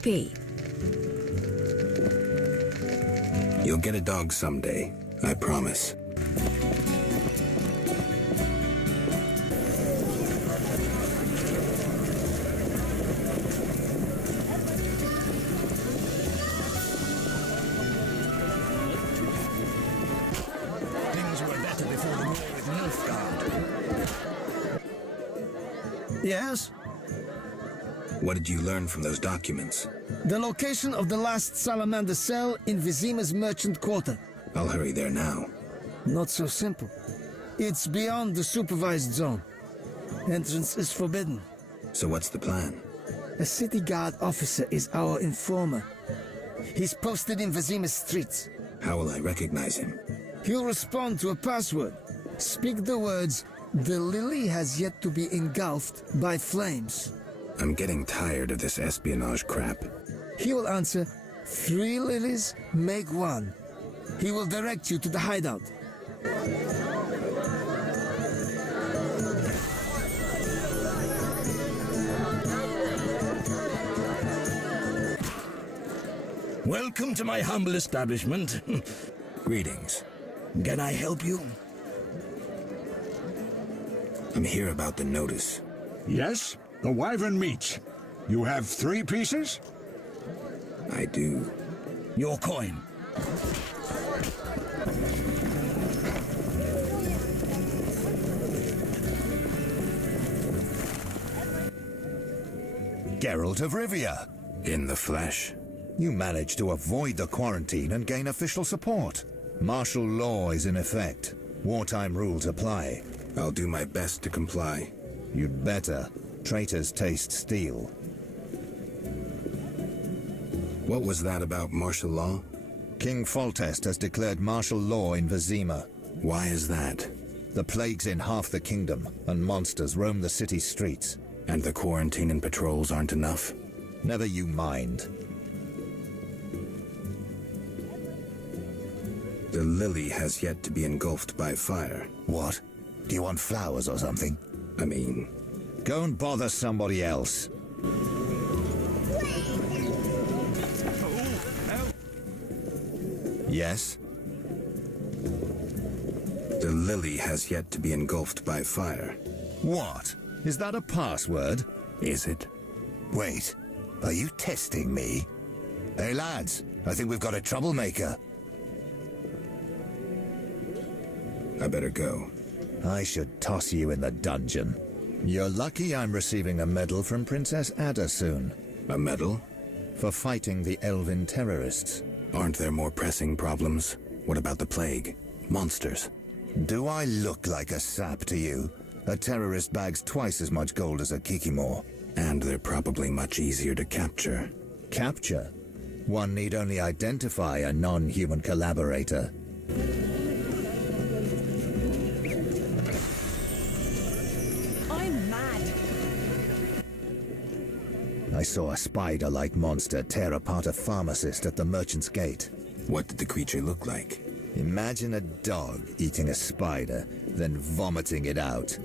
puppy. You'll get a dog someday, I promise. Things were better before the war with Nilfgaard. Yes? What did you learn from those documents? The location of the last Salamandra cell in Vizima's merchant quarter. I'll hurry there now. Not so simple. It's beyond the supervised zone. Entrance is forbidden. So what's the plan? A city guard officer is our informer. He's posted in Vizima's streets. How will I recognize him? He'll respond to a password. Speak the words, "The lily has yet to be engulfed by flames." I'm getting tired of this espionage crap. He will answer, "3 lilies make 1." He will direct you to the hideout. Welcome to my humble establishment. Greetings. Can I help you? I'm here about the notice. Yes, the wyvern meat. You have 3 pieces? I do. Your coin. Geralt of Rivia. In the flesh. You managed to avoid the quarantine and gain official support. Martial law is in effect. Wartime rules apply. I'll do my best to comply. You'd better. Traitors taste steel. What was that about martial law? King Foltest has declared martial law in Vizima. Why is that? The plague's in half the kingdom, and monsters roam the city's streets. And the quarantine and patrols aren't enough? Never you mind. The lily has yet to be engulfed by fire. What? Do you want flowers or something? I mean... Go and bother somebody else. Yes? The lily has yet to be engulfed by fire. What? Is that a password? Is it? Wait, are you testing me? Hey lads, I think we've got a troublemaker. I better go. I should toss you in the dungeon. You're lucky I'm receiving a medal from Princess Ada soon. A medal? For fighting the elven terrorists. Aren't there more pressing problems? What about the plague? Monsters? Do I look like a sap to you? A terrorist bags twice as much gold as a Kikimor. And they're probably much easier to capture. Capture? One need only identify a non-human collaborator. I'm mad. I saw a spider-like monster tear apart a pharmacist at the merchant's gate. What did the creature look like? Imagine a dog eating a spider, then vomiting it out.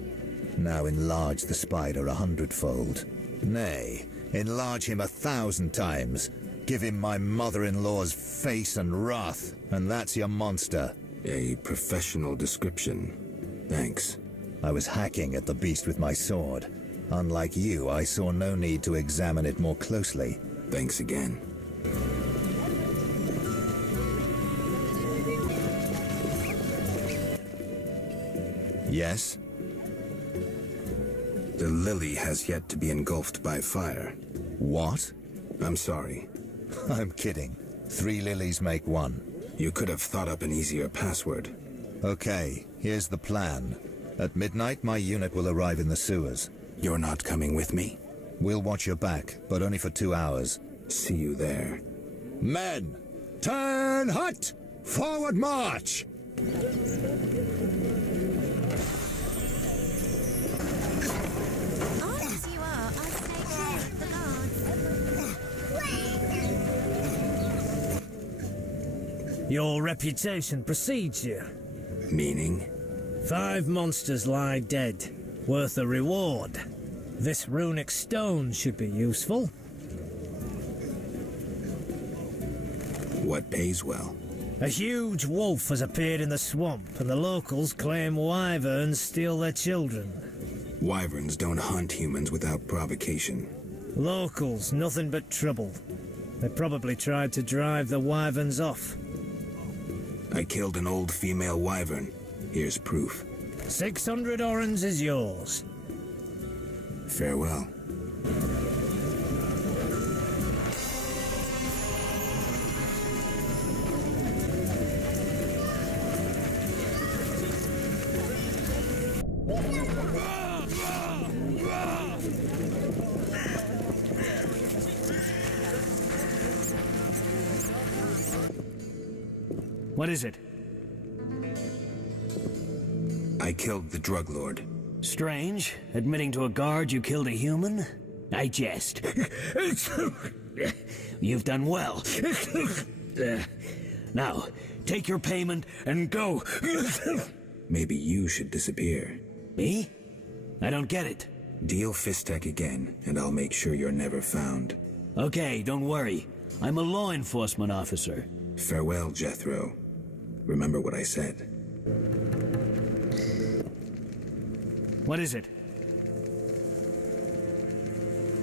Now enlarge the spider 100-fold. Nay, enlarge him 1,000 times. Give him my mother-in-law's face and wrath, and that's your monster. A professional description. Thanks. I was hacking at the beast with my sword. Unlike you, I saw no need to examine it more closely. Thanks again. Yes? The lily has yet to be engulfed by fire. What? I'm sorry. I'm kidding. 3 lilies make 1. You could have thought up an easier password. Okay, here's the plan. At midnight, my unit will arrive in the sewers. You're not coming with me? We'll watch your back, but only for 2 hours. See you there. Men, turn hut! Forward march! Armed as you are, I'd stay clear of the guards. Your reputation precedes you. Meaning? 5 monsters lie dead, worth a reward. This runic stone should be useful. What pays well? A huge wolf has appeared in the swamp, and the locals claim wyverns steal their children. Wyverns don't hunt humans without provocation. Locals, nothing but trouble. They probably tried to drive the wyverns off. I killed an old female wyvern. Here's proof. 600 orens is yours. Farewell. What is it? I killed the drug lord. Strange, admitting to a guard you killed a human? I jest. You've done well. Now, take your payment and go. Maybe you should disappear. Me? I don't get it. Deal Fistek again, and I'll make sure you're never found. Okay, don't worry. I'm a law enforcement officer. Farewell, Jethro. Remember what I said. What is it?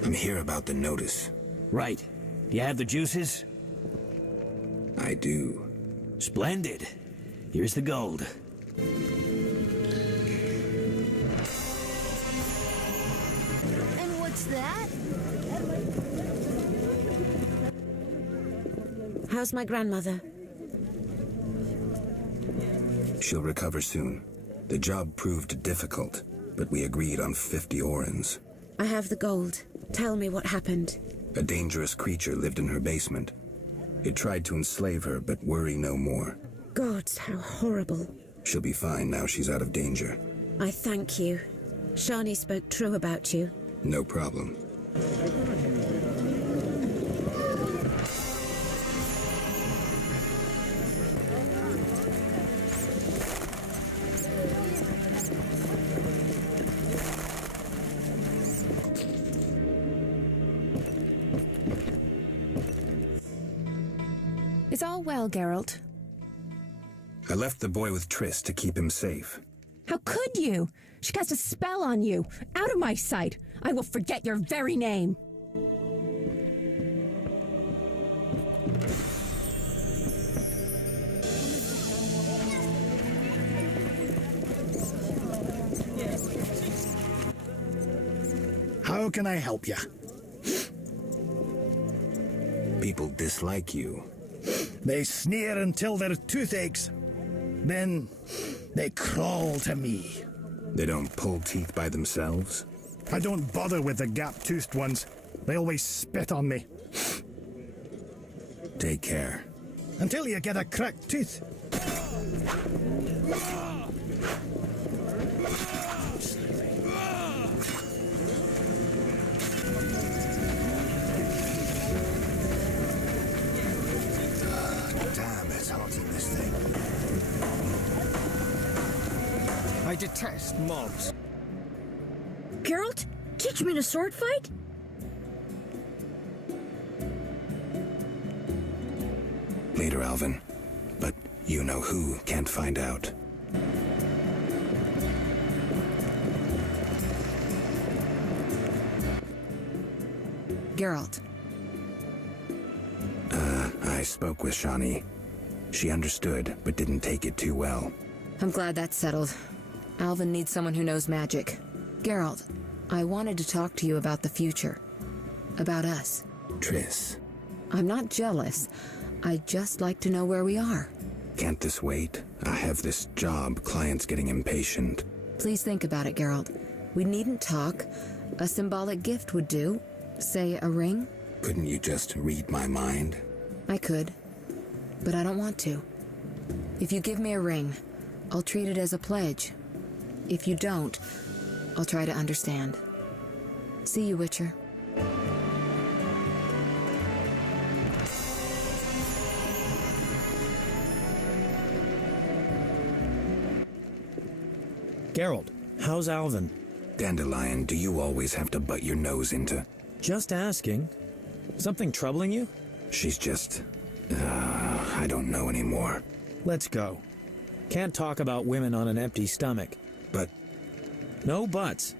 I'm here about the notice. Right. Do you have the juices? I do. Splendid. Here's the gold. And what's that? How's my grandmother? She'll recover soon. The job proved difficult, but we agreed on 50 orens. I have the gold. Tell me what happened. A dangerous creature lived in her basement. It tried to enslave her, but worry no more. Gods, how horrible. She'll be fine now she's out of danger. I thank you. Shani spoke true about you. No problem. Is all well, Geralt? I left the boy with Triss to keep him safe. How could you? She cast a spell on you. Out of my sight. I will forget your very name. How can I help you? People dislike you. They sneer until their tooth aches. Then they crawl to me. They don't pull teeth by themselves? I don't bother with the gap-toothed ones. They always spit on me. Take care. Until you get a cracked tooth. Damn, it's hot in this thing. I detest mobs. Geralt, teach me to sword fight? Later, Alvin. But you know who can't find out. Geralt. I spoke with Shani. She understood, but didn't take it too well. I'm glad that's settled. Alvin needs someone who knows magic. Geralt, I wanted to talk to you about the future. About us. Triss, I'm not jealous. I'd just like to know where we are. can't this wait? I have this job. Client's getting impatient. Please think about it, Geralt. We needn't talk. A symbolic gift would do. Say a ring? Couldn't you just read my mind? I could. But I don't want to. If you give me a ring, I'll treat it as a pledge. If you don't, I'll try to understand. See you, Witcher. Geralt, how's Alvin? Dandelion, do you always have to butt your nose into? Just asking. Something troubling you? She's just... I don't know anymore. Let's go. Can't talk about women on an empty stomach. But No buts.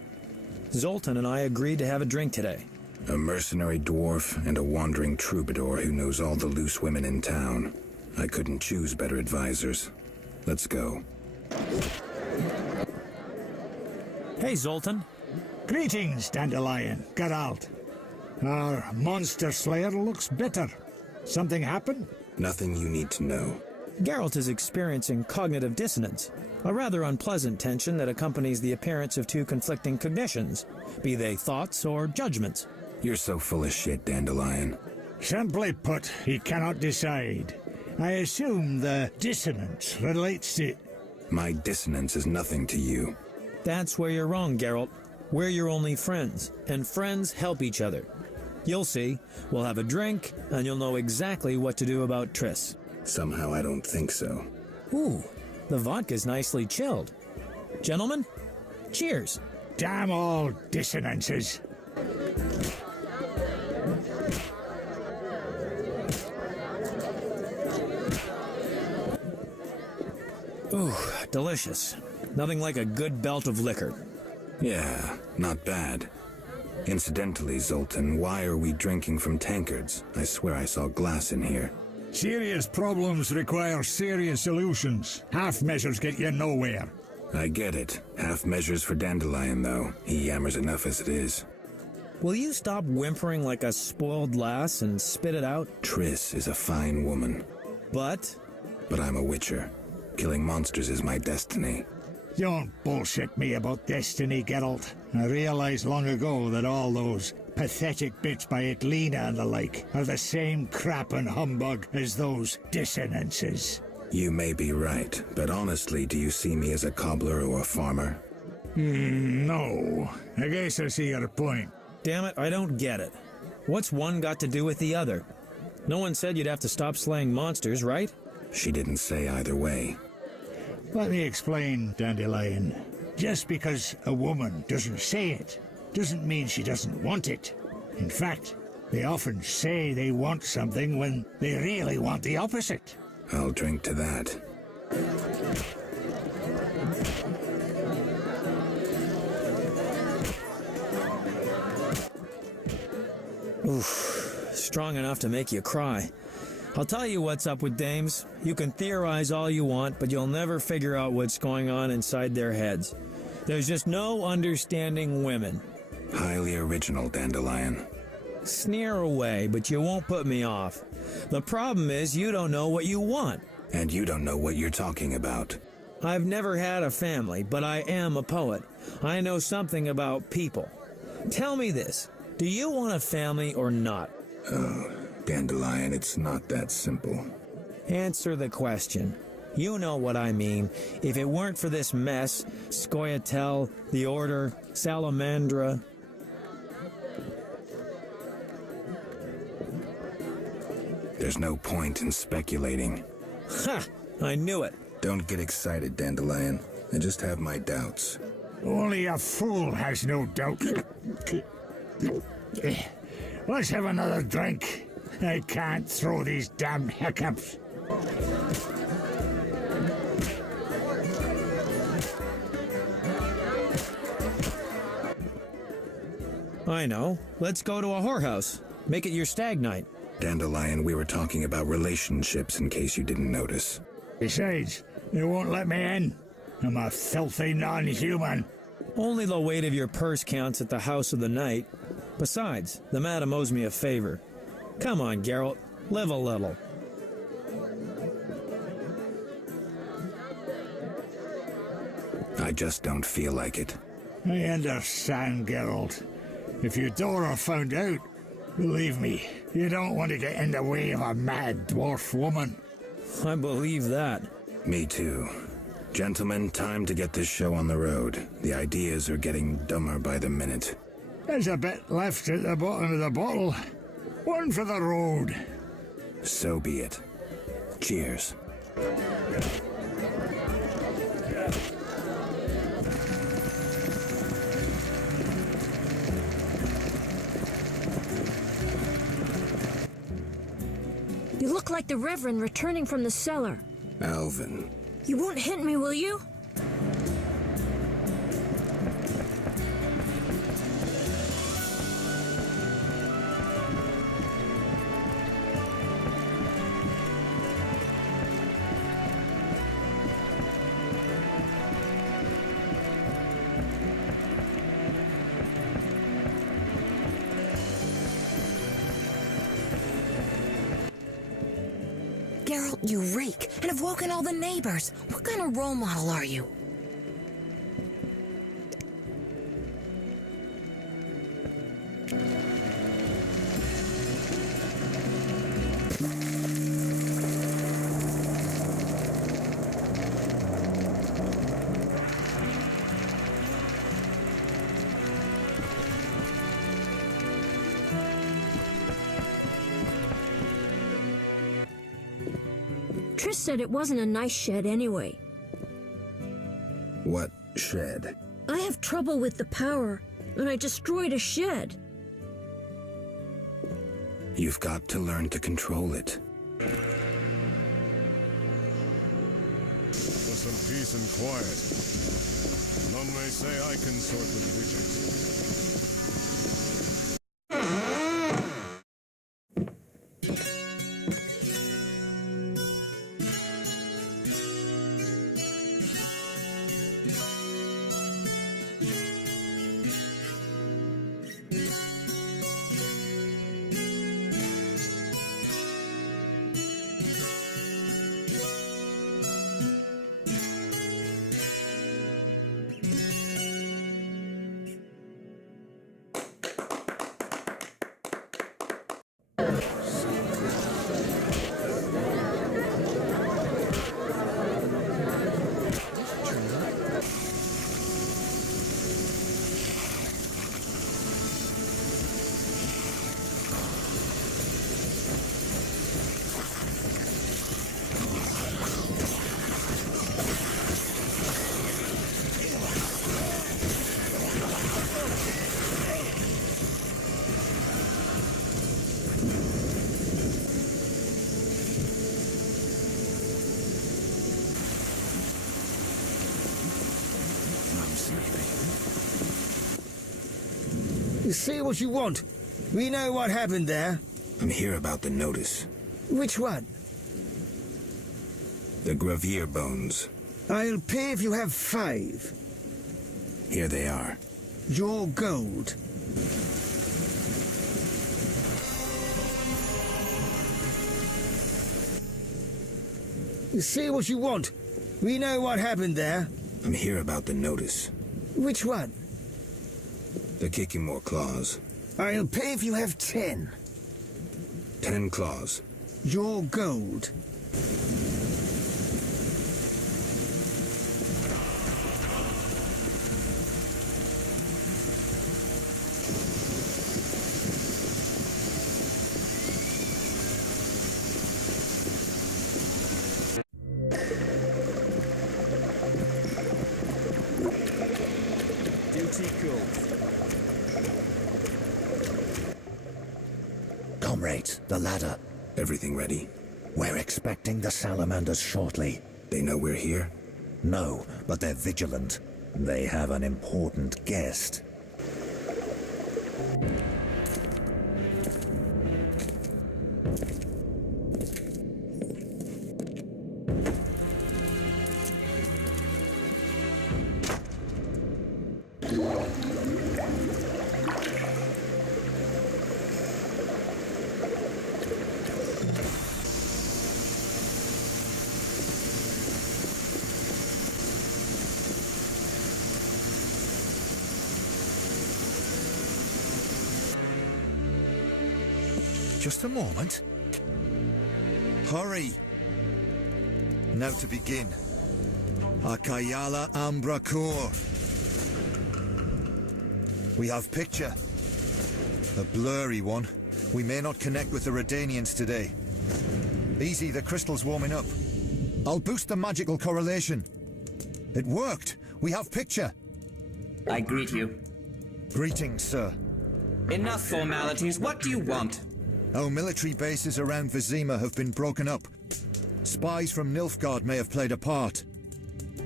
Zoltan and I agreed to have a drink today. a mercenary dwarf and a wandering troubadour who knows all the loose women in town. I couldn't choose better advisors. Let's go. Hey, Zoltan. Greetings, Dandelion. Geralt. Our monster slayer looks bitter. Something happened? Nothing you need to know. Geralt is experiencing cognitive dissonance, a rather unpleasant tension that accompanies the appearance of two conflicting cognitions, be they thoughts or judgments. You're so full of shit, Dandelion. Simply put, he cannot decide. I assume the dissonance relates to... My dissonance is nothing to you. That's where you're wrong, Geralt. We're your only friends, and friends help each other. You'll see. We'll have a drink, and you'll know exactly what to do about Triss. Somehow I don't think so. Ooh, the vodka's nicely chilled. Gentlemen, cheers. Damn all dissonances. Ooh, delicious. Nothing like a good belt of liquor. Yeah, not bad. Incidentally, Zoltan, why are we drinking from tankards? I swear I saw glass in here. Serious problems require serious solutions. Half measures get you nowhere. I get it. Half measures for Dandelion, though. He yammers enough as it is. Will you stop whimpering like a spoiled lass and spit it out? Triss is a fine woman. But I'm a witcher. Killing monsters is my destiny. Don't bullshit me about destiny, Geralt. I realized long ago that all those pathetic bits by Etlina and the like are the same crap and humbug as those dissonances. You may be right, but honestly, do you see me as a cobbler or a farmer? No. I guess I see your point. damn it, I don't get it. What's one got to do with the other? No one said you'd have to stop slaying monsters, right? She didn't say either way. Let me explain, Dandelion. Just because a woman doesn't say it, doesn't mean she doesn't want it. In fact, they often say they want something when they really want the opposite. I'll drink to that. Oof, strong enough to make you cry. I'll tell you what's up with dames. You can theorize all you want, but you'll never figure out what's going on inside their heads. There's just no understanding women. Highly original, Dandelion. Sneer away, but you won't put me off. The problem is you don't know what you want. And you don't know what you're talking about. I've never had a family, but I am a poet. I know something about people. Tell me this, do you want a family or not? Oh, Dandelion, it's not that simple. Answer the question. You know what I mean. If it weren't for this mess, Scoia'tael, the Order, Salamandra... There's no point in speculating. Ha! I knew it. Don't get excited, Dandelion. I just have my doubts. Only a fool has no doubt. Let's have another drink. I can't throw these damn hiccups. I know. Let's go to a whorehouse. Make it your stag night. Dandelion, we were talking about relationships in case you didn't notice. Besides, they won't let me in. I'm a filthy non-human. Only the weight of your purse counts at the house of the night. Besides, the madam owes me a favor. Come on, Geralt. Live a little. I just don't feel like it. I understand, Geralt. If your daughter found out, believe me, you don't want to get in the way of a mad dwarf woman. I believe that. Me too. Gentlemen, time to get this show on the road. The ideas are getting dumber by the minute. There's a bit left at the bottom of the bottle. One for the road. So be it. Cheers. You look like like the Reverend returning from the cellar. Alvin. You won't hit me, will you? Geralt, you rake, and have woken all the neighbors. What kind of role model are you? Triss said it wasn't a nice shed anyway. What shed? I have trouble with the power, and I destroyed a shed. You've got to learn to control it. For some peace and quiet. Some may say I consort with witches. Say what you want. We know what happened there. I'm here about the notice. Which one? The Gravier bones. I'll pay if you have 5. Here they are. Your gold. Say what you want. We know what happened there. I'm here about the notice. Which one? The Kikimore claws. I'll pay if you have 10. 10 claws. Your gold. Duty cool. Comrades, the ladder. Everything ready? We're expecting the Salamanders shortly. They know we're here? No, but they're vigilant. They have an important guest. Just a moment. Hurry! Now to begin. Akayala Ambra Kor. We have picture. A blurry one. We may not connect with the Redanians today. Easy, the crystal's warming up. I'll boost the magical correlation. It worked. We have picture. I greet you. Greetings, sir. Enough formalities. What do you want? Our military bases around Vizima have been broken up. Spies from Nilfgaard may have played a part.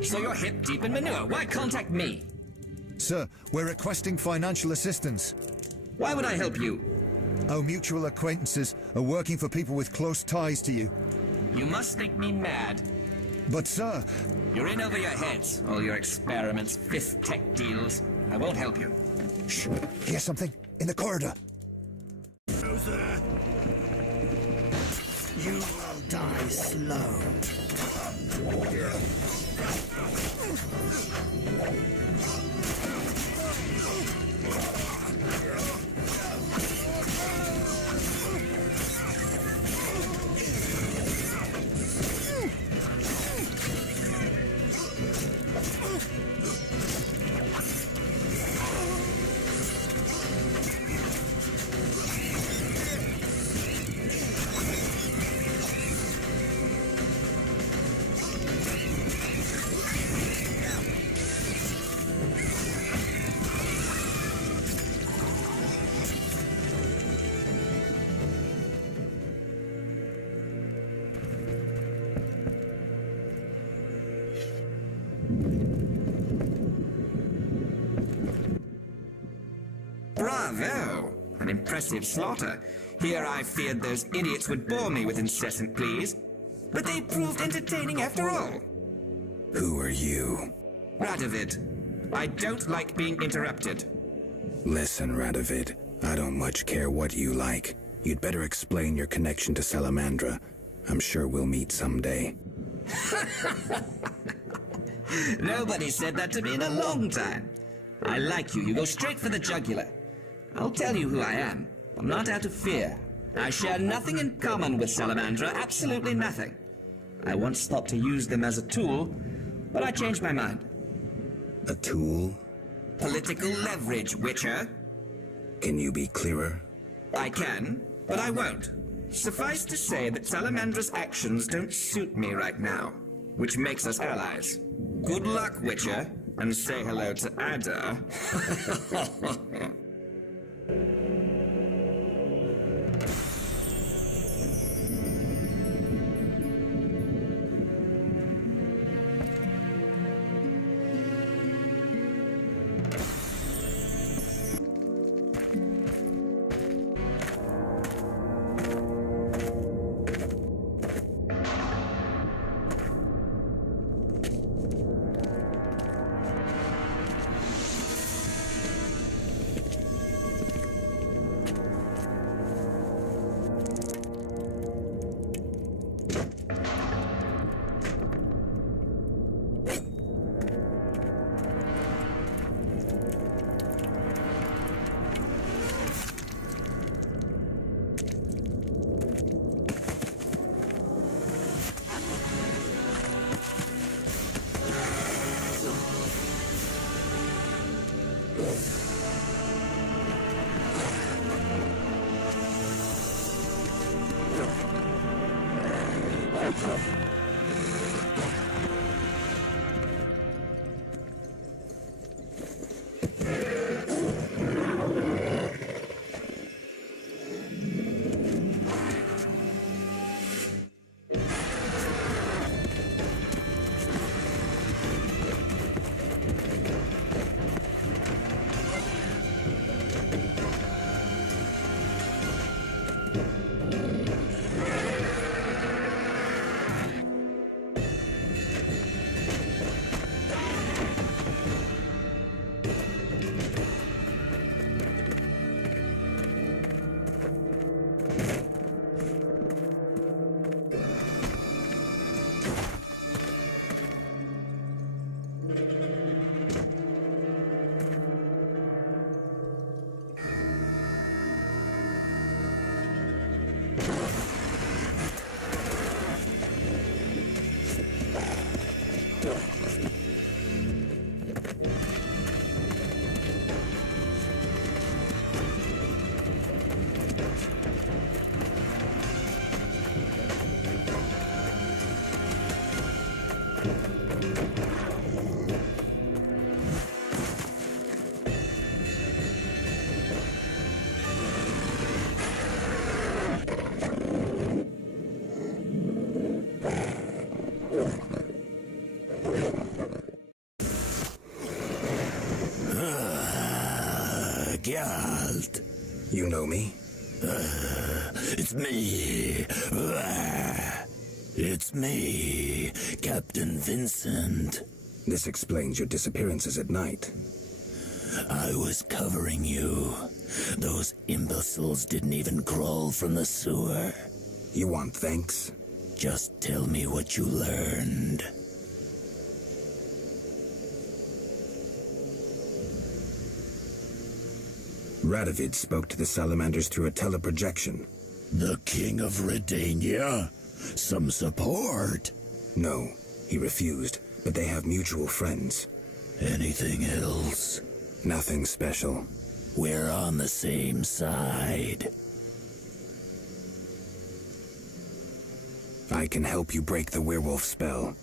So you're hip deep in manure. Why contact me? Sir, we're requesting financial assistance. Why would I help you? Our mutual acquaintances are working for people with close ties to you. You must think me mad. But sir... You're in over your heads. All your experiments, fifth tech deals. I won't help you. Shh! Hear something? In the corridor. Who's there? You will die slow. Bravo! An impressive slaughter. Here I feared those idiots would bore me with incessant pleas. But they proved entertaining after all. Who are you? Radovid. I don't like being interrupted. Listen, Radovid, I don't much care what you like. You'd better explain your connection to Salamandra. I'm sure we'll meet someday. Nobody said that to me in a long time. I like you. You go straight for the jugular. I'll tell you who I am. I'm not out of fear. I share nothing in common with Salamandra, absolutely nothing. I once thought to use them as a tool, but I changed my mind. A tool? Political leverage, Witcher. Can you be clearer? I can, but I won't. Suffice to say that Salamandra's actions don't suit me right now, which makes us allies. Good luck, Witcher, and say hello to Ada. You know me? It's me. It's me, Captain Vincent. This explains your disappearances at night. I was covering you. Those imbeciles didn't even crawl from the sewer. You want thanks? Just tell me what you learned. Radovid spoke to the Salamanders through a teleprojection. The King of Redania? Some support? No, he refused, but they have mutual friends. Anything else? Nothing special. We're on the same side. I can help you break the werewolf spell.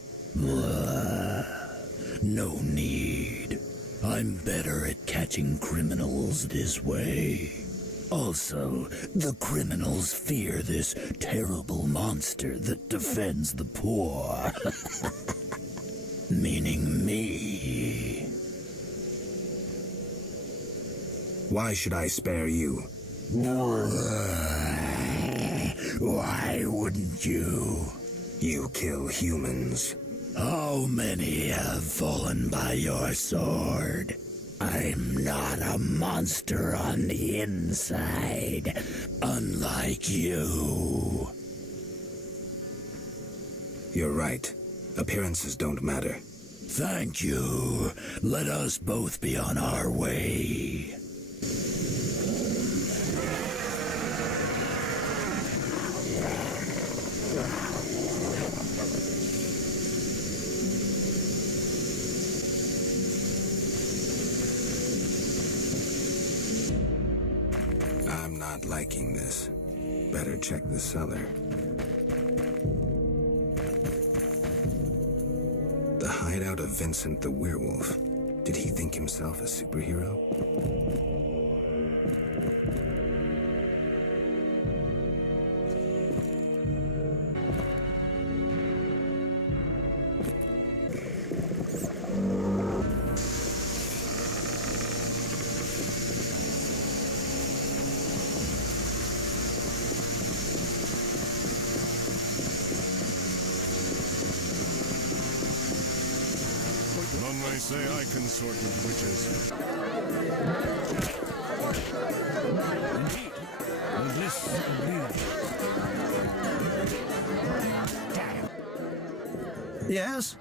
No need. I'm better at catching criminals this way. Also, the criminals fear this terrible monster that defends the poor. Meaning me. Why should I spare you? Why wouldn't you? You kill humans. How many have fallen by your sword? I'm not a monster on the inside, unlike you. You're right. Appearances don't matter. Thank you. Let us both be on our way. I'm not liking this. Better check the cellar. The hideout of Vincent the Werewolf. Did he think himself a superhero? None may say I consort with witches. Indeed. Will this be? Yes?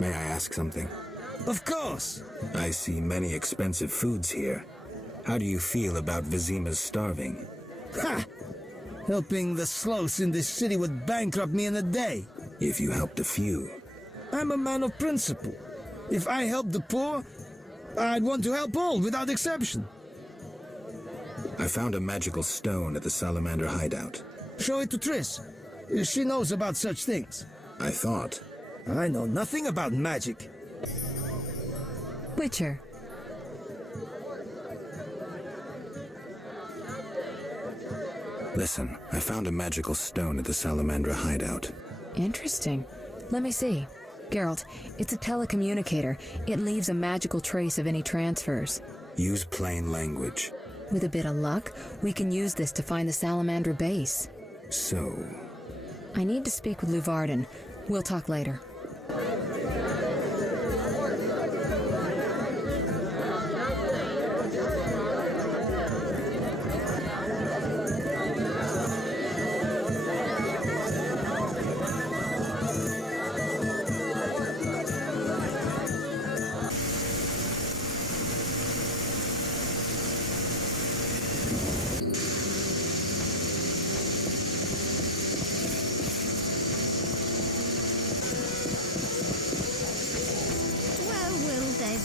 May I ask something? Of course. I see many expensive foods here. How do you feel about Vizima's starving? Ha! Helping the sloths in this city would bankrupt me in a day. If you helped a few. I'm a man of principle. If I help the poor, I'd want to help all without exception. I found a magical stone at the Salamandra hideout. Show it to Triss. She knows about such things. I thought. I know nothing about magic. Witcher. Listen, I found a magical stone at the Salamandra hideout. Interesting. Let me see. Geralt, it's a telecommunicator. It leaves a magical trace of any transfers. Use plain language. With a bit of luck, we can use this to find the Salamandra base. So... I need to speak with Luvarden. We'll talk later.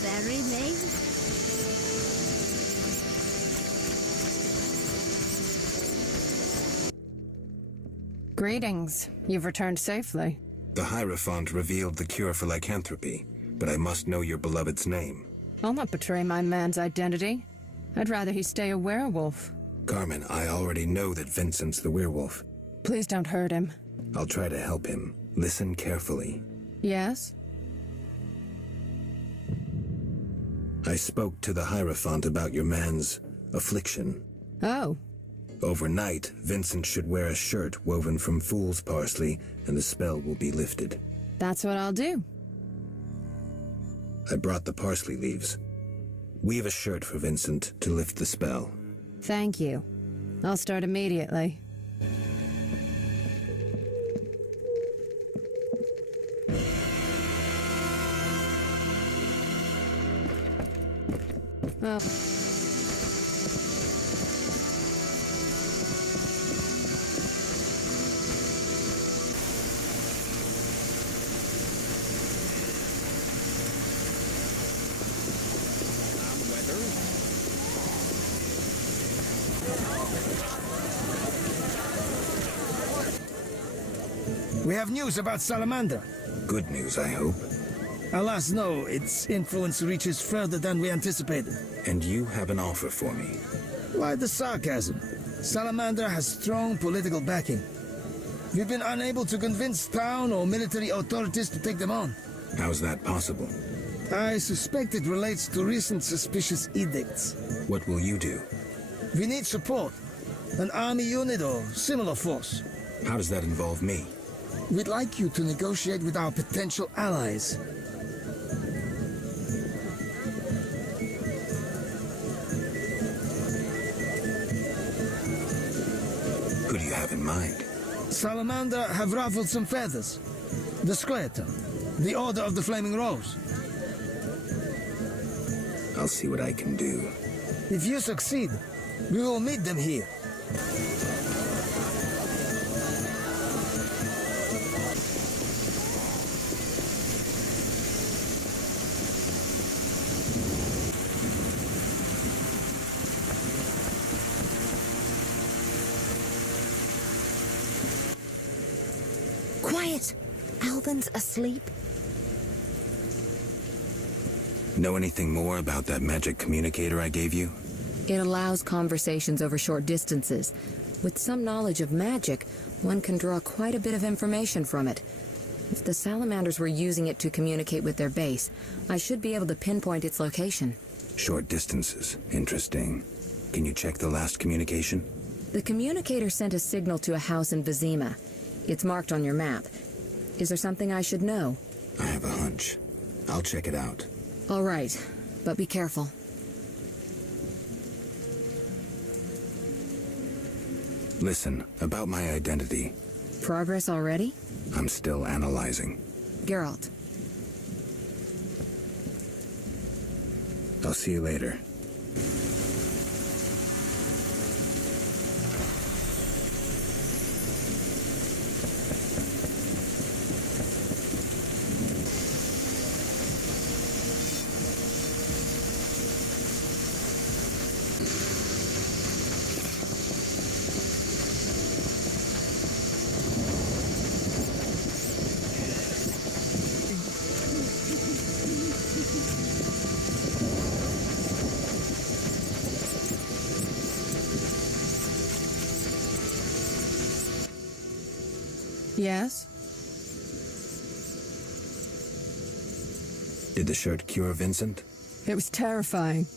Bury me. Greetings. You've returned safely. The Hierophant revealed the cure for lycanthropy, but I must know your beloved's name. I'll not betray my man's identity. I'd rather he stay a werewolf. Carmen, I already know that Vincent's the werewolf. Please don't hurt him. I'll try to help him. Listen carefully. Yes? I spoke to the Hierophant about your man's affliction. Oh. Overnight, Vincent should wear a shirt woven from fool's parsley, and the spell will be lifted. That's what I'll do. I brought the parsley leaves. Weave a shirt for Vincent to lift the spell. Thank you. I'll start immediately. Oh. We have news about Salamandra. Good news, I hope. Alas, no. Its influence reaches further than we anticipated. And you have an offer for me. Why the sarcasm? Salamandra has strong political backing. We've been unable to convince town or military authorities to take them on. How's that possible? I suspect it relates to recent suspicious edicts. What will you do? We need support. An army unit or similar force. How does that involve me? We'd like you to negotiate with our potential allies. Who do you have in mind? Salamandra have ruffled some feathers. The Squareton, the Order of the Flaming Rose. I'll see what I can do. If you succeed, we will meet them here. Quiet! Albin's asleep. Know anything more about that magic communicator I gave you? It allows conversations over short distances. With some knowledge of magic, one can draw quite a bit of information from it. If the salamanders were using it to communicate with their base, I should be able to pinpoint its location. Short distances. Interesting. Can you check the last communication? The communicator sent a signal to a house in Vizima. It's marked on your map. Is there something I should know? I have a hunch. I'll check it out. All right, but be careful. Listen, about my identity. Progress already? I'm still analyzing. Geralt. I'll see you later. Yes? Did the shirt cure Vincent? It was terrifying.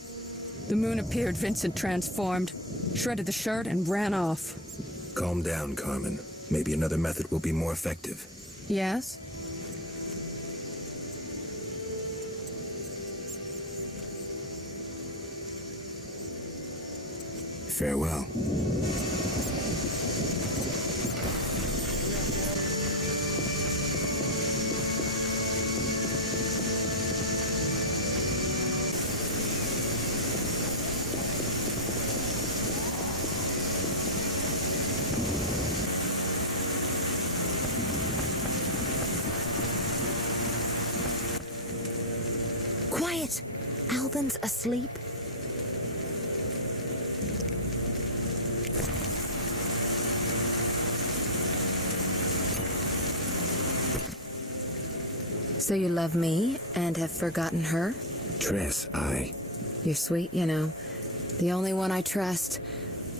The moon appeared, Vincent transformed, shredded the shirt, and ran off. Calm down, Carmen. Maybe another method will be more effective. Yes? Farewell. Quiet! Albin's asleep. So you love me and have forgotten her? Triss, You're sweet, you know. The only one I trust.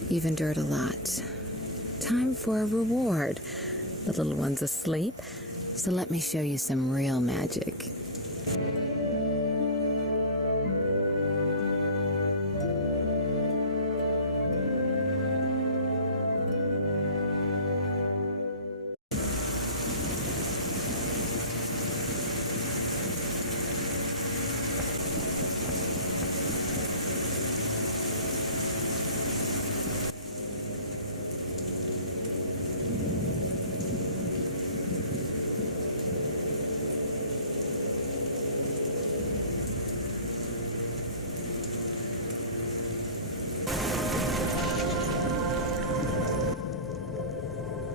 You've endured a lot. Time for a reward. The little one's asleep. So let me show you some real magic.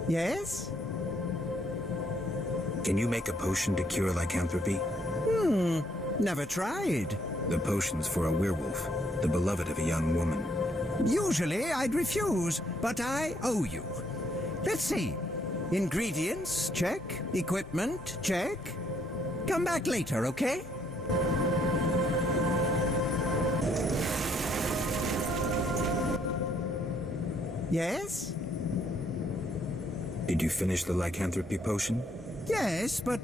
Yes? Can you make a potion to cure lycanthropy? Never tried. The potion's for a werewolf, the beloved of a young woman. Usually I'd refuse, but I owe you. Let's see. Ingredients, check. Equipment, check. Come back later, okay? Yes? Did you finish the lycanthropy potion? Yes, but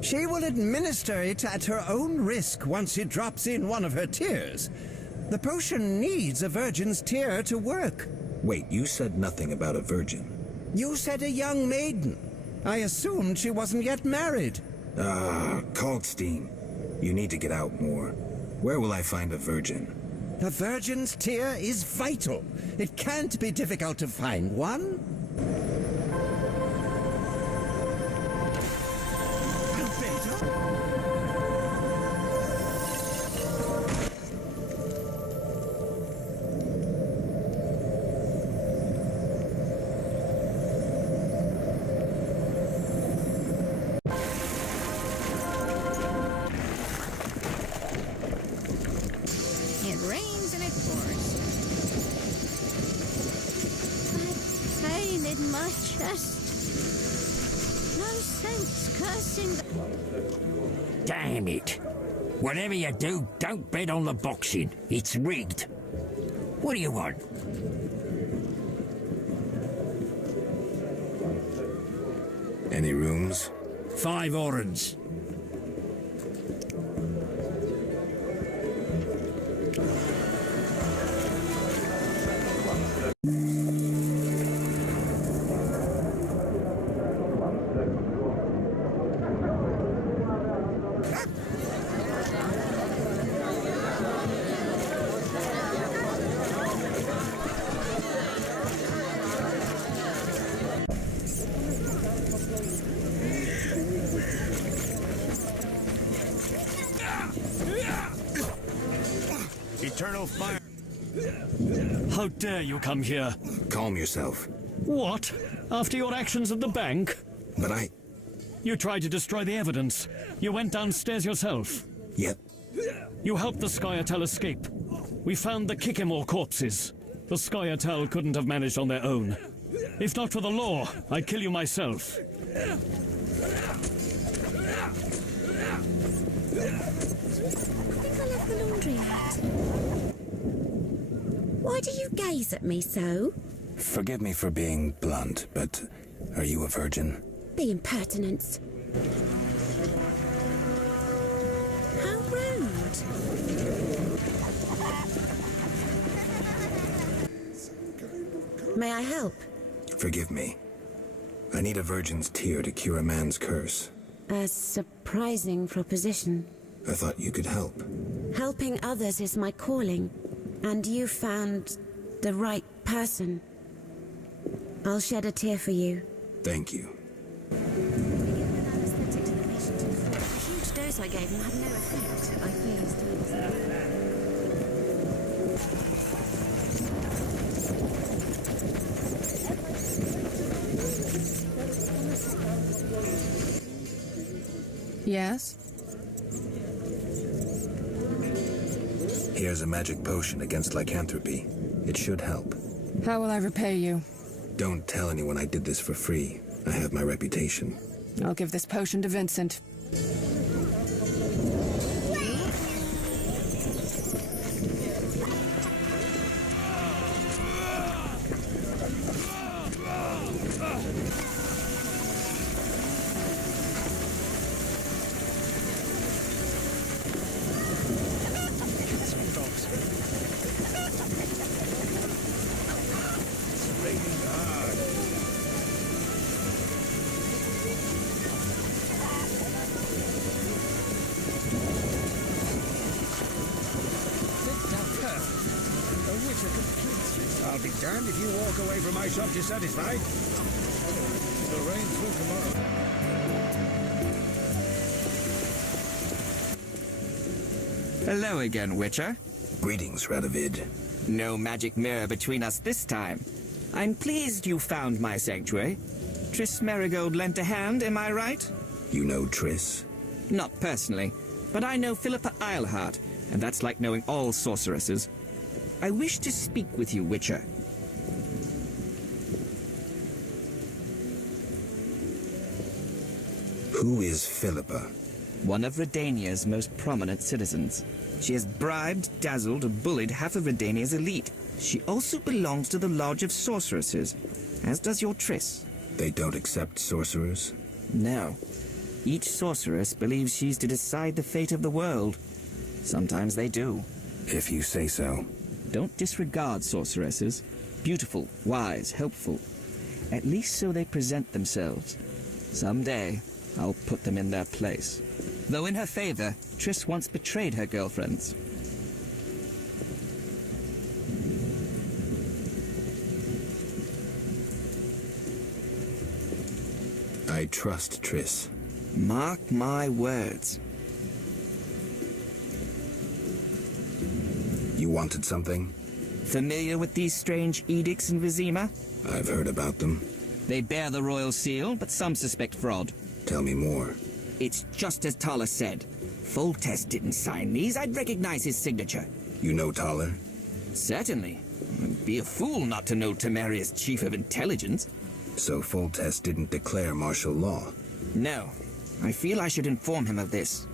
she will administer it at her own risk once she drops in one of her tears. The potion needs a virgin's tear to work. Wait, you said nothing about a virgin. You said a young maiden. I assumed she wasn't yet married. Kalkstein. You need to get out more. Where will I find a virgin? A virgin's tear is vital. It can't be difficult to find one. It rains and it pours. I pain in my chest. No sense cursing the... Damn it. Whatever you do, don't bet on the boxing. It's rigged. What do you want? Any rooms? 5 orange. Eternal fire. How dare you come here? Calm yourself. What? After your actions at the bank? But I... You tried to destroy the evidence. You went downstairs yourself. Yep. You helped the Skyatel escape. We found the Kikimor corpses. The Skyatel couldn't have managed on their own. If not for the law, I'd kill you myself. I left the laundry out. Why do you gaze at me so? Forgive me for being blunt, but are you a virgin? The impertinence. How rude. May I help? Forgive me. I need a virgin's tear to cure a man's curse. A surprising proposition. I thought you could help. Helping others is my calling, and you found the right person. I'll shed a tear for you. Thank you. The huge dose I gave him had no effect. I fear he's doing Yes? Here's a magic potion against lycanthropy. It should help. How will I repay you? Don't tell anyone I did this for free. I have my reputation. I'll give this potion to Vincent. can if you walk away from my shop dissatisfied. The rain through tomorrow. Hello again, Witcher. Greetings, Radovid. No magic mirror between us this time. I'm pleased you found my sanctuary. Triss Merigold lent a hand, am I right? You know Triss? Not personally, but I know Philippa Eilhart, and that's like knowing all sorceresses. I wish to speak with you, Witcher. Who is Philippa? One of Redania's most prominent citizens. She has bribed, dazzled, and bullied half of Redania's elite. She also belongs to the Lodge of Sorceresses, as does your Triss. They don't accept sorcerers? No. Each sorceress believes she's to decide the fate of the world. Sometimes they do. If you say so. Don't disregard sorceresses. Beautiful, wise, helpful. At least so they present themselves. Someday, I'll put them in their place. Though in her favor, Triss once betrayed her girlfriends. I trust Triss. Mark my words. You wanted something? Familiar with these strange edicts in Vizima? I've heard about them. They bear the royal seal, but some suspect fraud. Tell me more. It's just as Tala said. Foltest didn't sign these. I'd recognize his signature. You know Taller? Certainly. I'd be a fool not to know Temeria's chief of intelligence. So Foltest didn't declare martial law? No. I feel I should inform him of this.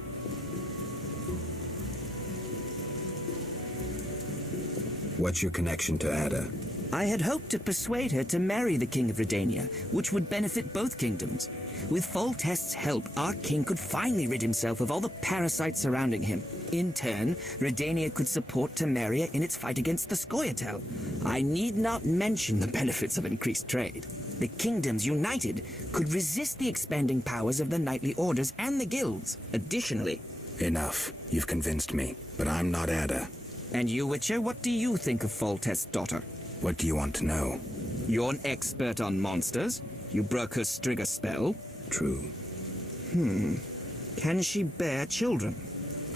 What's your connection to Ada? I had hoped to persuade her to marry the King of Redania, which would benefit both kingdoms. With Foltest's help, our king could finally rid himself of all the parasites surrounding him. In turn, Redania could support Temeria in its fight against the Scoia'tael. I need not mention the benefits of increased trade. The kingdoms united could resist the expanding powers of the knightly orders and the guilds. Additionally... Enough. You've convinced me, but I'm not Ada. And you, Witcher, what do you think of Foltest's daughter? What do you want to know? You're an expert on monsters. You broke her Strigger spell. True. Can she bear children?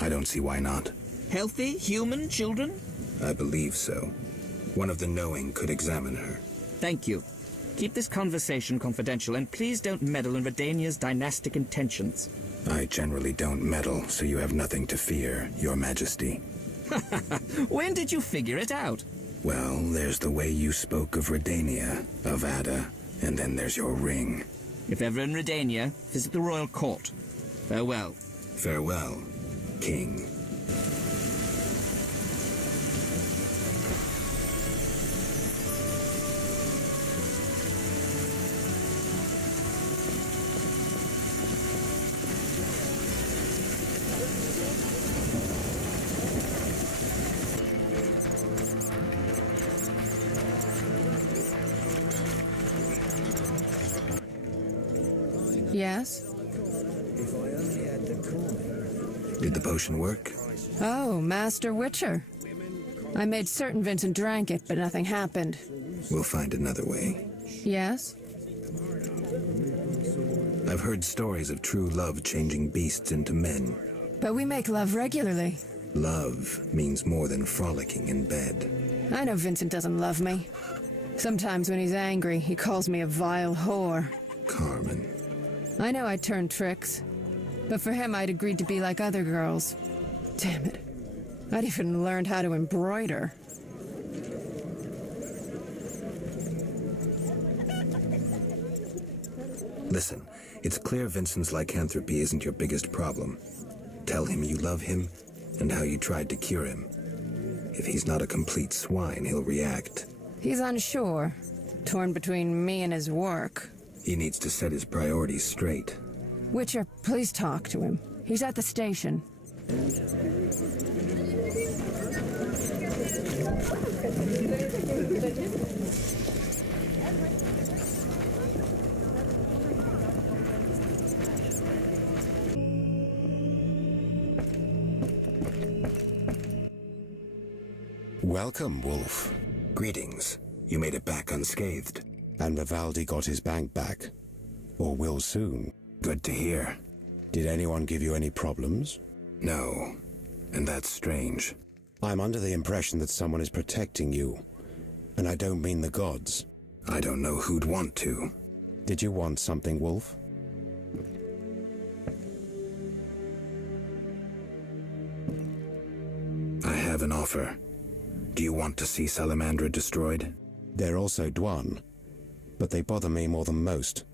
I don't see why not. Healthy, human children? I believe so. One of the knowing could examine her. Thank you. Keep this conversation confidential, and please don't meddle in Redania's dynastic intentions. I generally don't meddle, so you have nothing to fear, Your Majesty. When did you figure it out? Well, there's the way you spoke of Redania, of Ada, and then there's your ring. If ever in Redania, visit the royal court. Farewell. Farewell, King. Yes? Did the potion work? Oh, Master Witcher. I made certain Vincent drank it, but nothing happened. We'll find another way. Yes? I've heard stories of true love changing beasts into men. But we make love regularly. Love means more than frolicking in bed. I know Vincent doesn't love me. Sometimes when he's angry, he calls me a vile whore. Carmen. I know I turned tricks, but for him I'd agreed to be like other girls. Damn it. I'd even learned how to embroider. Listen, it's clear Vincent's lycanthropy isn't your biggest problem. Tell him you love him and how you tried to cure him. If he's not a complete swine, he'll react. He's unsure, torn between me and his work. He needs to set his priorities straight. Witcher, please talk to him. He's at the station. Welcome, Wolf. Greetings. You made it back unscathed. And Vivaldi got his bank back. Or will soon. Good to hear. Did anyone give you any problems? No. And that's strange. I'm under the impression that someone is protecting you. And I don't mean the gods. I don't know who'd want to. Did you want something, Wolf? I have an offer. Do you want to see Salamandra destroyed? They're also Dwan, but they bother me more than most.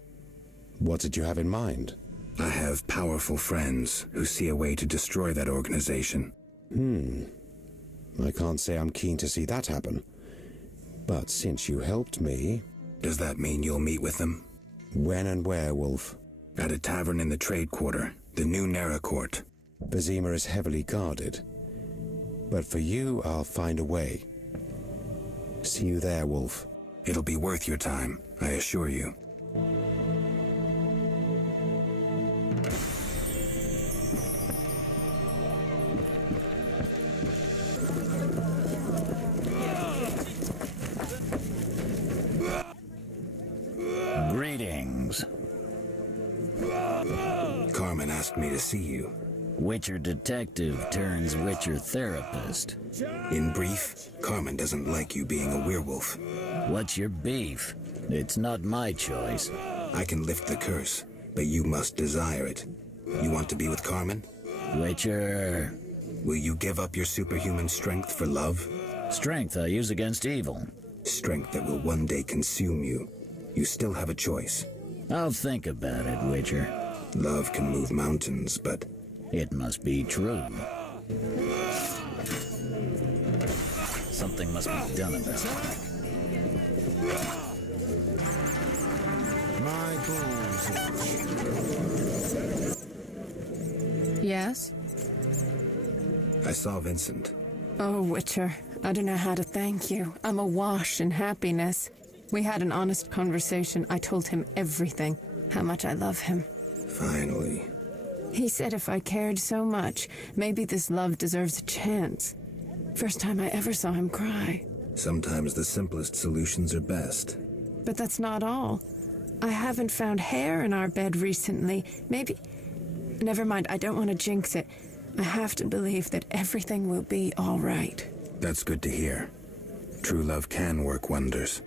What did you have in mind? I have powerful friends who see a way to destroy that organization. I can't say I'm keen to see that happen. But since you helped me... Does that mean you'll meet with them? When and where, Wolf? At a tavern in the trade quarter, the new Nera Court. Vizima is heavily guarded. But for you, I'll find a way. See you there, Wolf. It'll be worth your time, I assure you. Greetings. Carmen asked me to see you. Witcher detective turns Witcher therapist. In brief, Carmen doesn't like you being a werewolf. What's your beef? It's not my choice. I can lift the curse, but you must desire it. You want to be with Carmen? Witcher... Will you give up your superhuman strength for love? Strength I use against evil. Strength that will one day consume you. You still have a choice. I'll think about it, Witcher. Love can move mountains, but... It must be true. Something must be done about it. My goals. Yes? I saw Vincent. Oh, Witcher, I don't know how to thank you. I'm awash in happiness. We had an honest conversation. I told him everything, how much I love him. Finally. He said if I cared so much, maybe this love deserves a chance. First time I ever saw him cry. Sometimes the simplest solutions are best. But that's not all. I haven't found hair in our bed recently. Maybe... Never mind, I don't want to jinx it. I have to believe that everything will be all right. That's good to hear. True love can work wonders.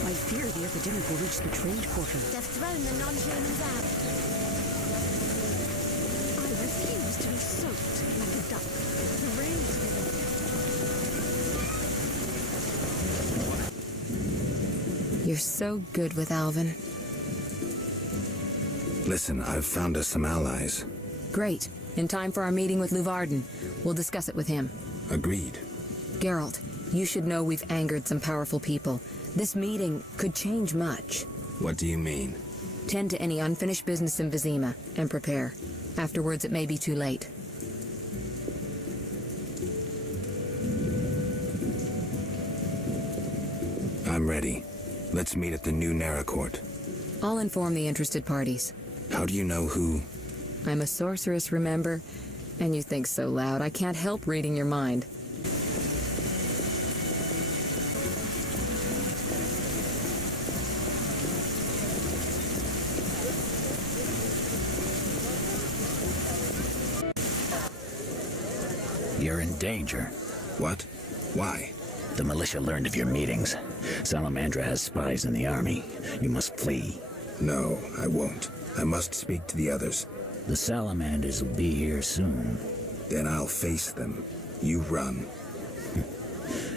I fear the epidemic will reach the trade quarter. They've thrown the non-humans out. I refuse to be soaked like a duck. The rain's You're so good with Alvin. Listen, I've found us some allies. Great. In time for our meeting with Luvarden. We'll discuss it with him. Agreed. Geralt, you should know we've angered some powerful people. This meeting could change much. What do you mean? Tend to any unfinished business in Vizima, and prepare. Afterwards, it may be too late. I'm ready. Let's meet at the new Nera Court. I'll inform the interested parties. How do you know who? I'm a sorceress, remember? And you think so loud, I can't help reading your mind. You're in danger. What? Why? The militia learned of your meetings. Salamandra has spies in the army. You must flee. No, I won't. I must speak to the others. The Salamanders will be here soon. Then I'll face them. You run.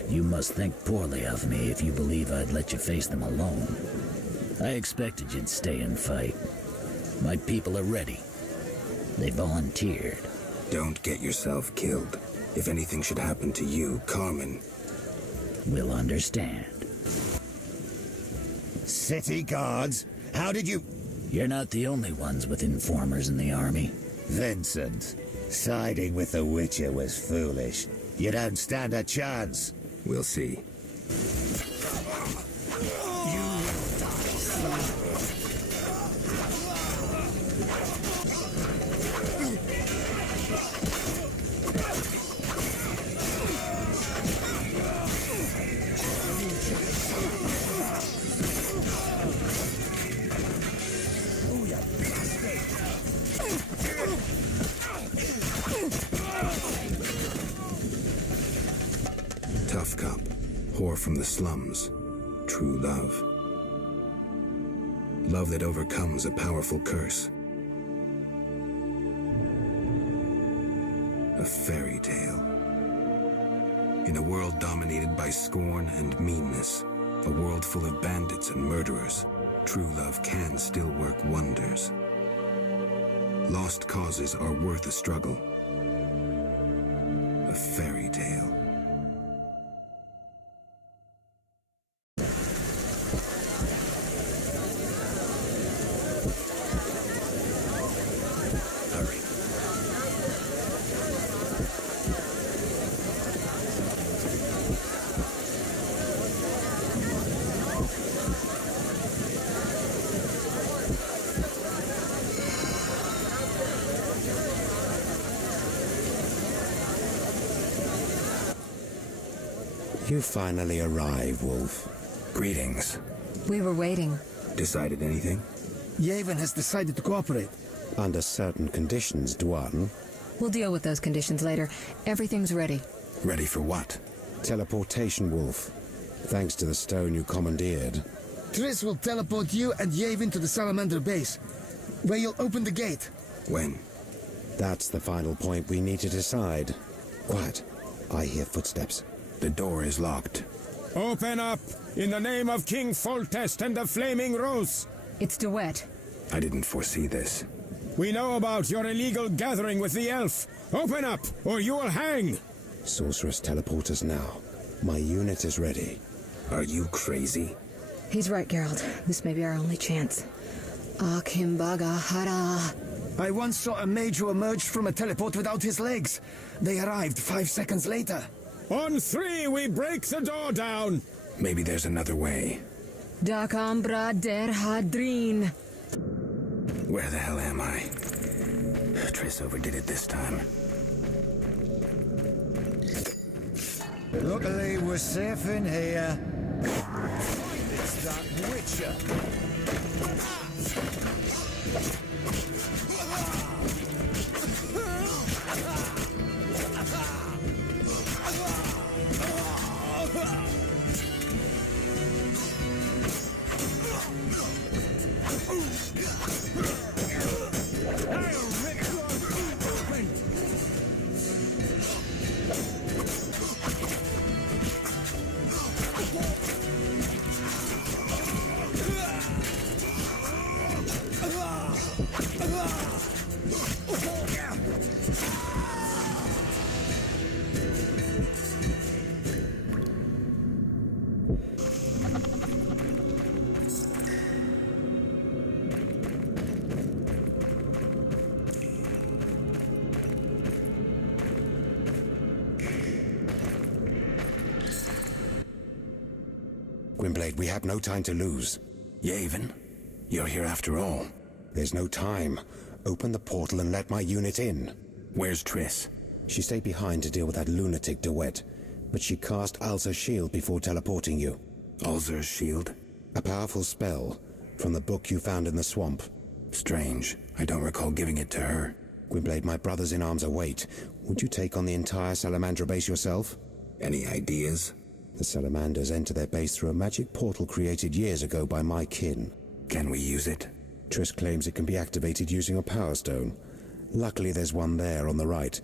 You must think poorly of me if you believe I'd let you face them alone. I expected you'd stay and fight. My people are ready. They volunteered. Don't get yourself killed. If anything should happen to you, Carmen... will understand. City guards? How did you... You're not the only ones with informers in the army. Vincent, siding with the Witcher was foolish. You don't stand a chance. We'll see. Tough cop, whore from the slums, true love. Love that overcomes a powerful curse. A fairy tale. In a world dominated by scorn and meanness, a world full of bandits and murderers, true love can still work wonders. Lost causes are worth a struggle. A fairy tale. You finally arrive, Wolf. Greetings. We were waiting. Decided anything? Yavin has decided to cooperate. Under certain conditions, Dwan. We'll deal with those conditions later. Everything's ready. Ready for what? Teleportation, Wolf. Thanks to the stone you commandeered. Triss will teleport you and Yavin to the Salamandra base, where you'll open the gate. When? That's the final point we need to decide. Quiet. I hear footsteps. The door is locked. Open up! In the name of King Foltest and the Flaming Rose! It's DeWitt. I didn't foresee this. We know about your illegal gathering with the elf. Open up, or you will hang! Sorceress, teleport us now. My unit is ready. Are you crazy? He's right, Geralt. This may be our only chance. Akimbaga Hara. I once saw a mage who emerged from a teleport without his legs. They arrived 5 seconds later. On 3, we break the door down! Maybe there's another way. Dakambra der Hadrin. Where the hell am I? Triss overdid it this time. Luckily, we're safe in here. It's that Witcher. Gwynblade, we have no time to lose. Yavin, you're here after all. There's no time. Open the portal and let my unit in. Where's Triss? She stayed behind to deal with that lunatic DeWitt, but she cast Alzur's shield before teleporting you. Alzur's shield? A powerful spell from the book you found in the swamp. Strange. I don't recall giving it to her. Gwynblade, my brothers in arms await. Would you take on the entire Salamandra base yourself? Any ideas? The Salamanders enter their base through a magic portal created years ago by my kin. Can we use it? Triss claims it can be activated using a power stone. Luckily, there's one there on the right.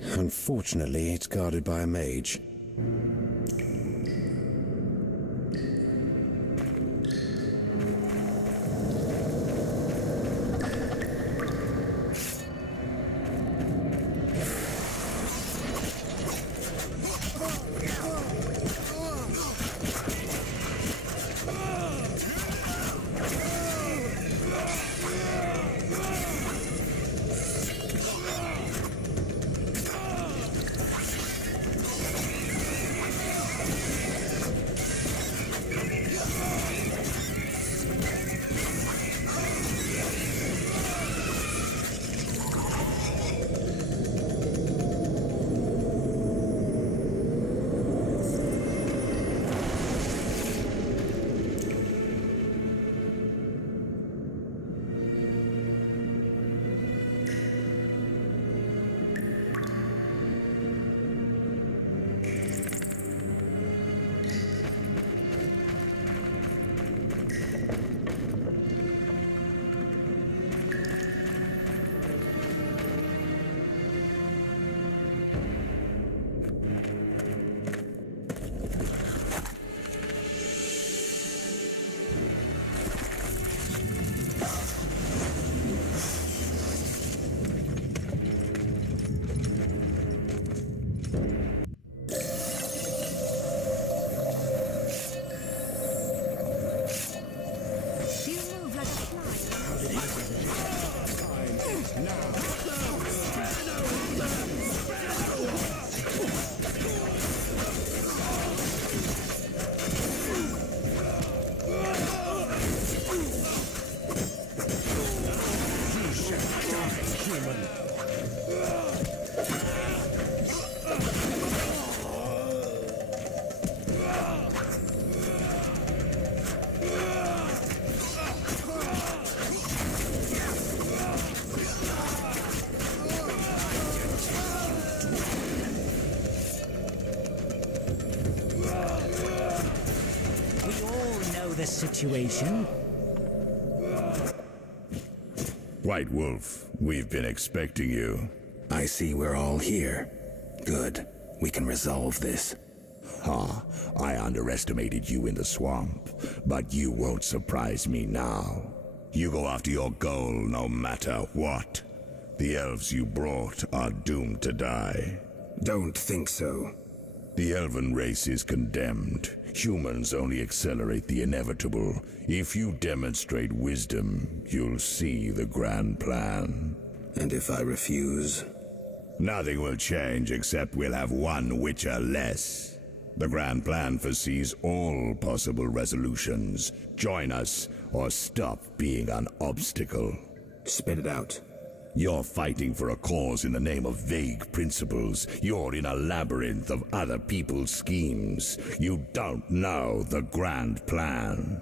Unfortunately, it's guarded by a mage. know the situation. White Wolf, we've been expecting you. I see we're all here. Good. We can resolve this. Ha, I underestimated you in the swamp, but you won't surprise me now. You go after your goal no matter what. The elves you brought are doomed to die. Don't think so. The elven race is condemned. Humans only accelerate the inevitable. If you demonstrate wisdom, you'll see the grand plan. And if I refuse? Nothing will change except we'll have one Witcher less. The grand plan foresees all possible resolutions. Join us, or stop being an obstacle. Spit it out. You're fighting for a cause in the name of vague principles. You're in a labyrinth of other people's schemes. You don't know the grand plan.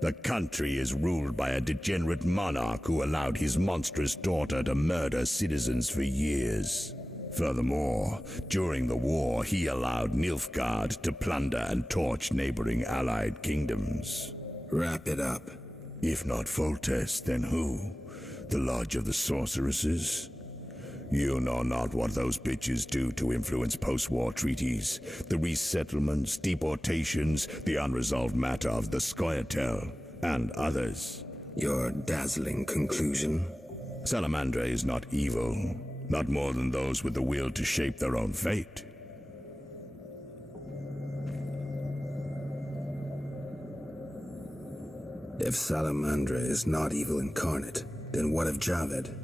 The country is ruled by a degenerate monarch who allowed his monstrous daughter to murder citizens for years. Furthermore, during the war, he allowed Nilfgaard to plunder and torch neighboring allied kingdoms. Wrap it up. If not Foltest, then who? The Lodge of the Sorceresses? You know not what those bitches do to influence post-war treaties, the resettlements, deportations, the unresolved matter of the Scoia'tael, and others. Your dazzling conclusion? Salamandra is not evil, not more than those with the will to shape their own fate. If Salamandra is not evil incarnate, then what of Javed?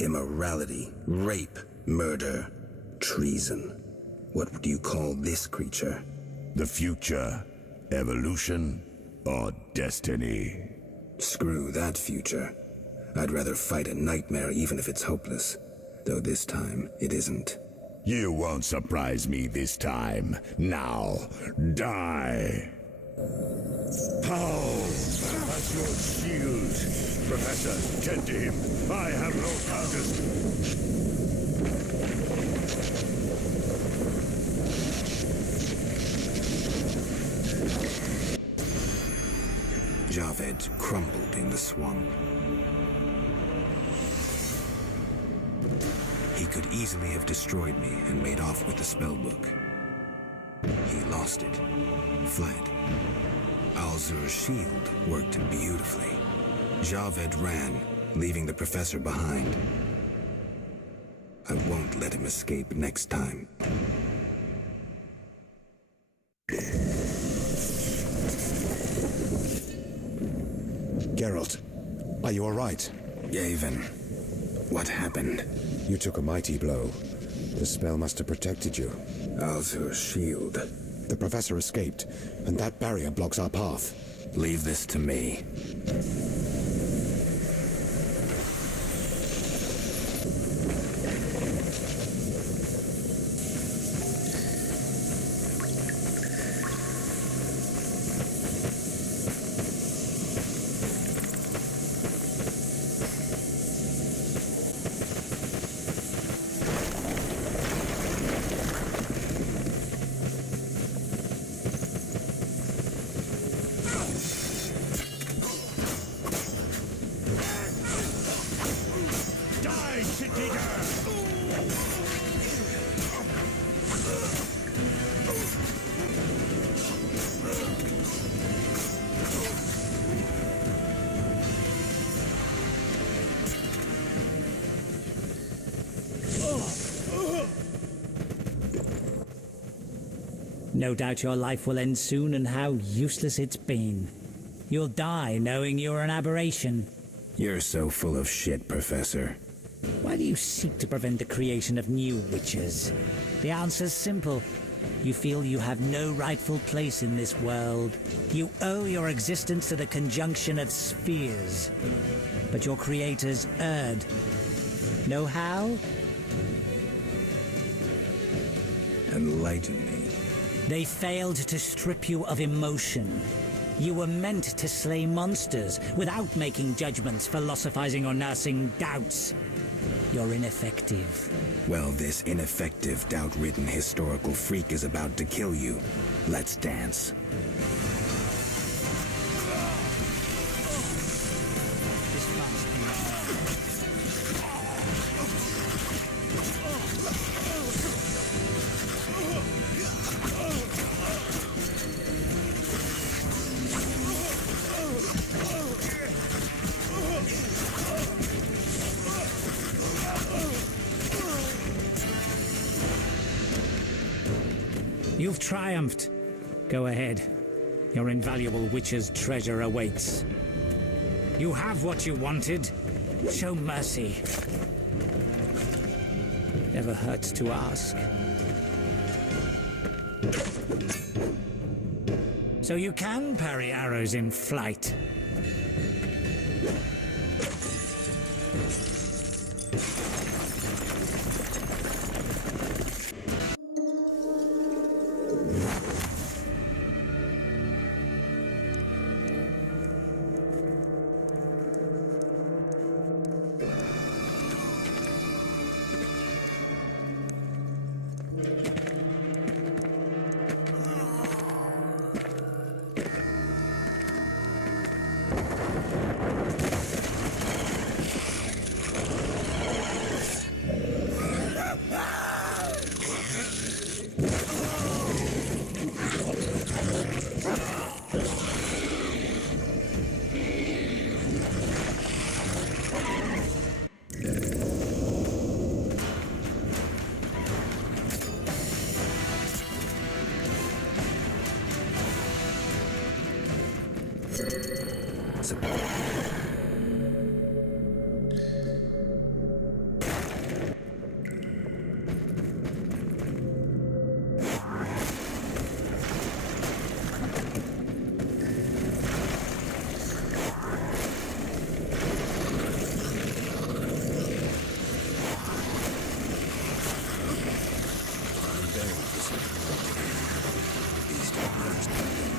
Immorality, rape, murder, treason. What would you call this creature? The future, evolution, or destiny? Screw that future. I'd rather fight a nightmare even if it's hopeless. Though this time, it isn't. You won't surprise me this time. Now, die! Pow! That's your shield. Professor, tend to him. I have no counters. Javed crumbled in the swamp. He could easily have destroyed me and made off with the spellbook. He lost it, fled. Alzur's shield worked beautifully. Javed ran, leaving the professor behind. I won't let him escape next time. Geralt, are you all right? Yavin, what happened? You took a mighty blow. The spell must have protected you. Alzur's shield. The professor escaped, and that barrier blocks our path. Leave this to me. No doubt your life will end soon, and how useless it's been. You'll die knowing you're an aberration. You're so full of shit, Professor. Why do you seek to prevent the creation of new witches? The answer's simple. You feel you have no rightful place in this world. You owe your existence to the conjunction of spheres. But your creators erred. Know how? Enlighten me. They failed to strip you of emotion. You were meant to slay monsters without making judgments, philosophizing, or nursing doubts. You're ineffective. Well, this ineffective, doubt-ridden historical freak is about to kill you. Let's dance. You've triumphed. Go ahead. Your invaluable witch's treasure awaits. You have what you wanted. Show mercy. Never hurts to ask. So you can parry arrows in flight.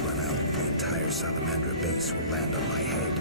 Run out, the entire Salamandra base will land on my head.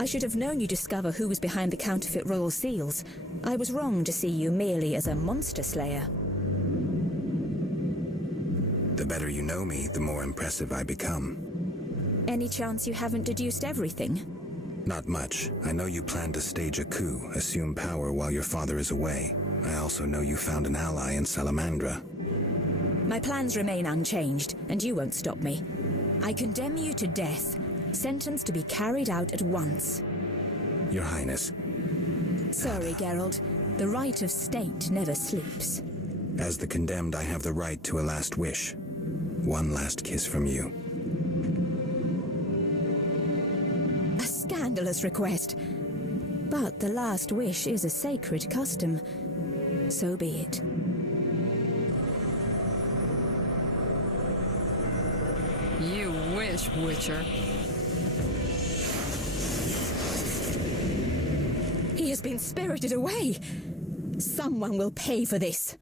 I should have known you'd discover who was behind the counterfeit royal seals. I was wrong to see you merely as a monster slayer. The better you know me, the more impressive I become. Any chance you haven't deduced everything? Not much. I know you plan to stage a coup, assume power while your father is away. I also know you found an ally in Salamandra. My plans remain unchanged, and you won't stop me. I condemn you to death, sentenced to be carried out at once. Your Highness. Sorry, Geralt. The right of state never sleeps. As the condemned, I have the right to a last wish. One last kiss from you. A scandalous request. But the last wish is a sacred custom. So be it. You wish, Witcher. He has been spirited away. Someone will pay for this.